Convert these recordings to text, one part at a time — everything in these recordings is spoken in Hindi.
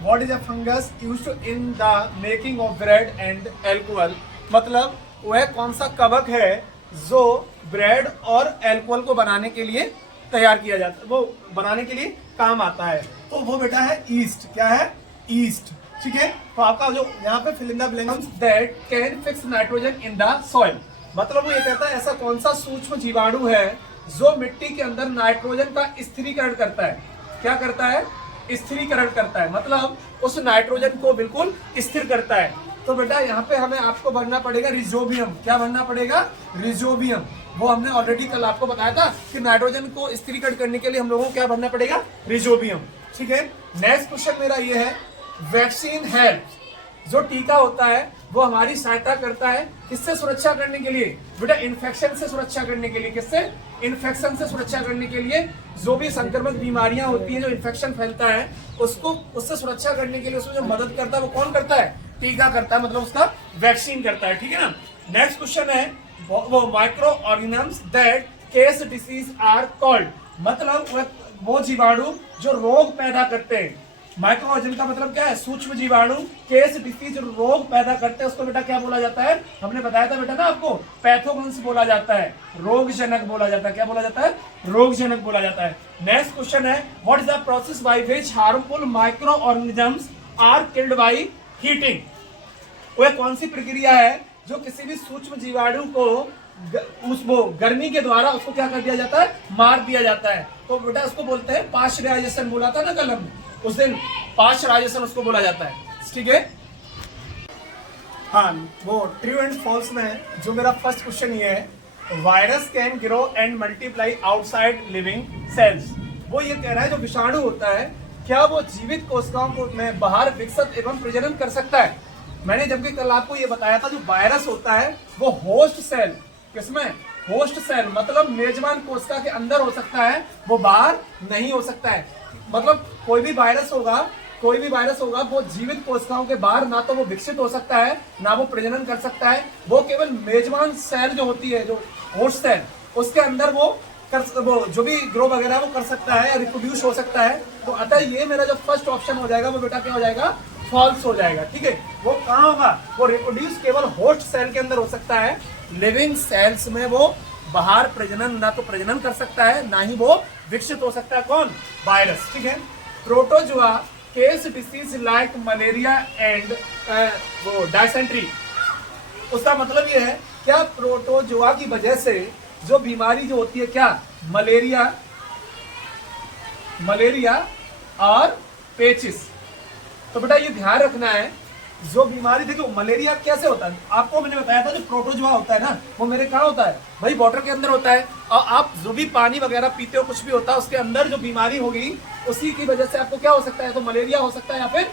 What is a fungus used in the making of bread and alcohol, मतलब वह कौन सा कवक है जो ब्रेड और एल्कोहल को बनाने के लिए तैयार किया जाता है, वो बनाने के लिए काम आता है। तो वो बेटा है ईस्ट। क्या है? ईस्ट। ठीक है, तो आपका जो यहाँ पे fill in the blanks that can fix nitrogen in the soil, मतलब वो ये कहता है ऐसा कौन सा सूक्ष्म जीवाणु है जो मिट्टी के अंदर नाइट्रोजन का स्थिरीकरण करता है। क्या करता है? स्थिरीकरण करता है, मतलब उस नाइट्रोजन को बिल्कुल स्थिर करता है। तो बेटा यहाँ पे हमें आपको भरना पड़ेगा रिजोबियम। क्या भरना पड़ेगा? रिजोबियम। वो हमने ऑलरेडी कल आपको बताया था कि नाइट्रोजन को स्थिरीकरण करने के लिए हम लोगों को क्या भरना पड़ेगा? रिजोबियम। ठीक है, नेक्स्ट क्वेश्चन मेरा ये है, वैक्सीन हेल्प, जो टीका होता है वो हमारी सहायता करता है किससे सुरक्षा करने के लिए? बेटा इन्फेक्शन से सुरक्षा करने के लिए। किससे? इन्फेक्शन से सुरक्षा करने के लिए। जो भी संक्रमक बीमारियां होती हैं, जो इन्फेक्शन फैलता है, उसको उससे सुरक्षा करने के लिए उसमें जो मदद करता है वो कौन करता है? टीका करता है, मतलब उसका वैक्सीन करता है। ठीक है ना। नेक्स्ट क्वेश्चन है, वो micro organisms that cause disease are called, मतलब वो जीवाणु जो रोग पैदा करते हैं। माइक्रो ऑर्गेनिज्म का मतलब क्या है? सूक्ष्म जीवाणु। केस डिसीज रोग पैदा करते हैं, उसको बेटा क्या बोला जाता है? हमने बताया था बेटा ना आपको, पैथोजेंस बोला जाता है, रोगजनक बोला जाता है। क्या बोला जाता है? रोगजनक बोला जाता है। नेक्स्ट क्वेश्चन है, what is the process by which harmful micro organisms are killed by heating, वह कौन सी प्रक्रिया है जो किसी भी सूक्ष्म जीवाणु को वो गर्मी के द्वारा उसको क्या कर दिया जाता है? मार दिया जाता है। तो बेटा उसको बोलते हैं पाश्चराइजेशन। बोला था ना कल हमने उस दिन, पाश्चराइजेशन उसको बोला जाता है। ठीक है, हाँ, वो ट्रू एंड फॉल्स में जो मेरा फर्स्ट क्वेश्चन ये है, virus can grow and multiply outside living cells, वो ये कह रहा है जो विषाणु होता है क्या वो जीवित कोशिकाओं को में बाहर विकसित एवं प्रजनन कर सकता है? मैंने जबकि कल आपको ये बताया था जो वायरस होता है वो होस्ट सेल, किसमें? होस्ट सेल, मतलब मेजबान कोशिका के अंदर हो सकता है, वो बाहर नहीं हो सकता है। मतलब कोई भी वायरस होगा वो जीवित कोशिकाओं के बाहर ना तो वो विकसित हो सकता है ना वो प्रजनन कर सकता है। वो केवल मेजबान सेल जो होती है, जो होस्ट सेल, उसके अंदर वो जो भी ग्रो वगैरह वो कर सकता है या रिप्रोड्यूस हो सकता है। तो अतः ये मेरा जो फर्स्ट ऑप्शन हो जाएगा वो बेटा क्या हो जाएगा? फॉल्स हो जाएगा। ठीक है, वो कहाँ होगा? वो रिप्रोड्यूस केवल होस्ट सेल के अंदर हो सकता है, लिविंग सेल्स में वो बाहर प्रजनन ना तो प्रजनन कर सकता है ना ही वो विकसित हो सकता है। कौन? वायरस। ठीक है, protozoa case disease like malaria and वो डायसेंट्री, उसका मतलब ये है क्या प्रोटोजुआ की वजह से जो बीमारी जो होती है, क्या? मलेरिया और पेचिस। तो बेटा ये ध्यान रखना है, जो बीमारी, देखो मलेरिया कैसे होता है आपको मैंने बताया था, जो प्रोटोजुआ होता है ना वो मेरे कहाँ होता है भाई? वाटर के अंदर होता है। और आप जो भी पानी वगैरह पीते हो, कुछ भी होता है उसके अंदर जो बीमारी होगी उसी की वजह से आपको क्या हो सकता है? तो मलेरिया हो सकता है या फिर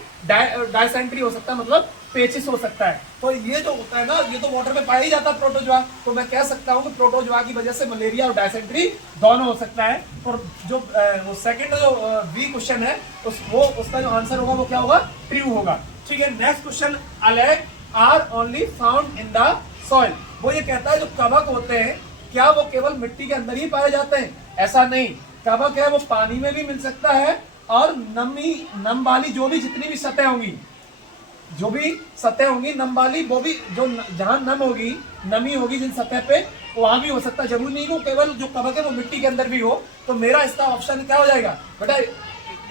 डायसेंट्री हो सकता है, मतलब पेचिस हो सकता है। तो ये जो होता है ना, ये तो वाटर में पाया ही जाता है प्रोटोजुआ। तो मैं कह सकता हूँ कि प्रोटोजुआ की वजह से मलेरिया और डायसेंट्री दोनों हो सकता है। और जो सेकंड जो बी क्वेश्चन है उसका जो आंसर होगा वो क्या होगा? ट्रू होगा। ठीक है, next question, algae are only found in the soil, वो ये कहता है जो कवक होते हैं क्या वो केवल मिट्टी के अंदर ही पाए जाते हैं? ऐसा नहीं, कवक है वो पानी में भी मिल सकता है और नम वाली जो भी जितनी भी सतह होंगी नम वाली, वो भी जो जहां नमी होगी जिन सतह पे, वहां भी हो सकता है। जरूरी नहीं हो केवल जो कवक है वो मिट्टी के अंदर भी हो। तो मेरा इसका ऑप्शन क्या हो जाएगा बेटा?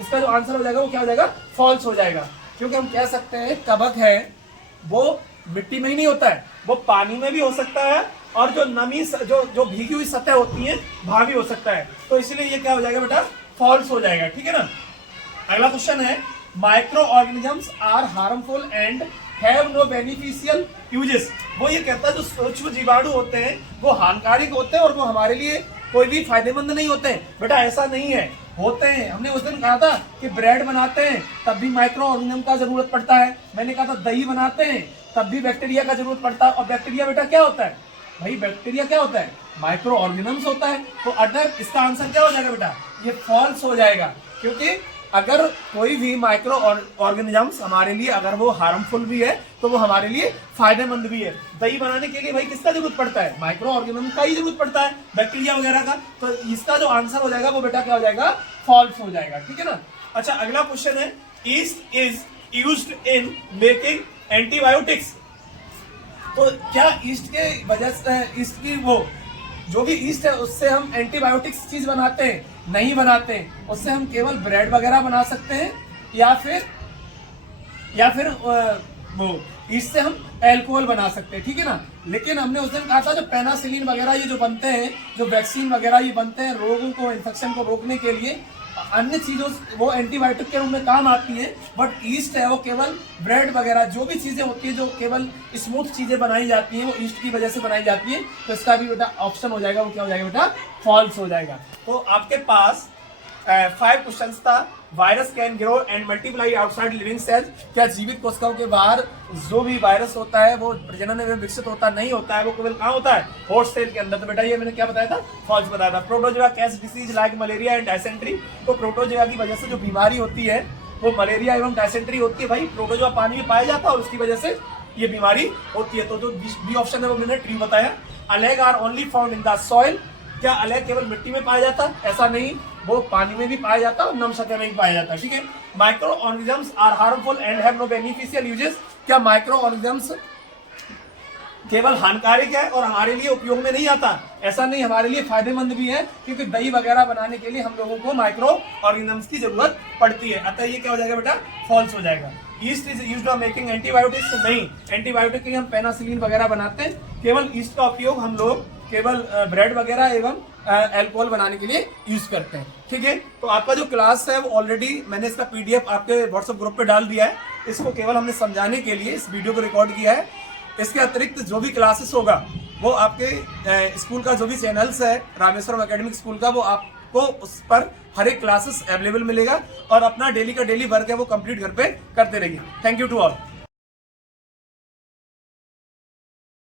इसका जो आंसर हो जाएगा वो क्या हो जाएगा? फॉल्स हो जाएगा। क्योंकि हम कह सकते हैं कवक है वो मिट्टी में ही नहीं होता है, वो पानी में भी हो सकता है और जो नमी जो भीगी हुई सतह होती है वहां भी हो सकता है। तो इसलिए ये क्या हो जाएगा बेटा? फॉल्स हो जाएगा। ठीक है ना। अगला क्वेश्चन है, micro organisms are harmful and have no beneficial uses, वो ये कहता है जो सूक्ष्म जीवाणु होते हैं वो हानिकारक होते हैं और वो हमारे लिए कोई भी फायदेमंद नहीं होते हैं। बेटा ऐसा नहीं है, होते हैं। हमने उस दिन कहा था कि ब्रेड बनाते हैं तब भी माइक्रो ऑर्गेनिज्म का जरूरत पड़ता है। मैंने कहा था दही बनाते हैं तब भी बैक्टीरिया का जरूरत पड़ता है। और बैक्टीरिया बेटा क्या होता है भाई? बैक्टीरिया क्या होता है? माइक्रो ऑर्गेनिज्म होता है। तो अगर इसका आंसर क्या हो जाएगा बेटा? ये फॉल्स हो जाएगा। क्योंकि अगर कोई भी माइक्रो ऑर्गेनिजम्स हमारे लिए अगर वो हार्मफुल भी है तो वो हमारे लिए फायदेमंद भी है। दही बनाने के लिए भाई किसका जरूरत पड़ता है? माइक्रो ऑर्गेनिज्म का ही जरूरत पड़ता है, बैक्टीरिया वगैरह का। तो इसका जो आंसर हो जाएगा वो बेटा क्या हो जाएगा? फॉल्स हो जाएगा। ठीक है ना। अच्छा, अगला क्वेश्चन है, east is used in making antibiotics. तो क्या ईस्ट के वजह से, ईस्ट की वो जो भी ईस्ट है उससे हम एंटीबायोटिक्स चीज बनाते हैं? नहीं बनाते हैं। उससे हम केवल ब्रेड वगैरह बना सकते हैं या फिर वो ईस्ट से हम एल्कोहल बना सकते हैं, ठीक है ना। लेकिन हमने उस दिन कहा था जो पेनासिलिन वगैरह ये जो बनते हैं, जो वैक्सीन वगैरह ये बनते हैं रोगों को, इन्फेक्शन को रोकने के लिए, अन्य चीजों वो एंटीबायोटिक के रूप में काम आती है। बट ईस्ट है वो केवल ब्रेड वगैरह जो भी चीजें होती है, जो केवल स्मूथ चीजें बनाई जाती हैं, वो ईस्ट की वजह से बनाई जाती है। तो इसका भी बेटा ऑप्शन हो जाएगा, वो क्या हो जाएगा बेटा, फॉल्स हो जाएगा। तो आपके पास 5 क्वेश्चंस था। Virus can grow and multiply outside living cells. क्या जीवित कोशिकाओं के बाहर जो भी वायरस होता है वो प्रजनन में विकसित होता नहीं होता है, वो केवल कहाँ होता है, होस्ट सेल के अंदर। तो बेटा ये मैंने क्या बताया था, फॉल्स बताया था। Protozoa catch disease like malaria and dysentery. तो प्रोटोजोआ की वजह से जो बीमारी होती है वो मलेरिया एवं डायसेंट्री होती है। भाई प्रोटोजोआ पानी में पाया जाता है और उसकी वजह से ये बीमारी होती है। तो जो बी ऑप्शन है वो मैंने ट्री बताया। Algae are only found in the soil. क्या अलेग केवल मिट्टी में पाया जाता है? ऐसा नहीं, वो पानी में भी पाया जाता है और नम सतह में भी पाया जाता है, ठीक है। Micro organisms are harmful and have no beneficial uses. क्या माइक्रो ऑर्गेनिजम्स केवल हानिकारक है और हमारे लिए उपयोग में नहीं आता? ऐसा नहीं, हमारे लिए फायदेमंद भी है, क्योंकि दही वगैरह बनाने के लिए हम लोगों को माइक्रो ऑर्गेनिजम्स की जरूरत पड़ती है। अतः ये क्या हो जाएगा बेटा, फॉल्स हो जाएगा। East is used for making antibiotics. नहीं, एंटीबायोटिक के लिए हम पेनासिलिन वगैरह बनाते हैं। केवल ईस्ट का उपयोग हम लोग केवल ब्रेड वगैरह एवं अल्कोहल बनाने के लिए यूज करते हैं, ठीक है। तो आपका जो क्लास है वो ऑलरेडी मैंने इसका पीडीएफ आपके व्हाट्सएप ग्रुप पे डाल दिया है। इसको केवल हमने समझाने के लिए इस वीडियो को रिकॉर्ड किया है। इसके अतिरिक्त जो भी क्लासेस होगा वो आपके स्कूल का जो भी चैनल्स है रामेश्वरम एकेडमिक स्कूल का, वो आपको उस पर हर एक क्लासेस अवेलेबल मिलेगा और अपना डेली का डेली वर्क है वो कंप्लीट घर पे करते रहिए। Thank you to all.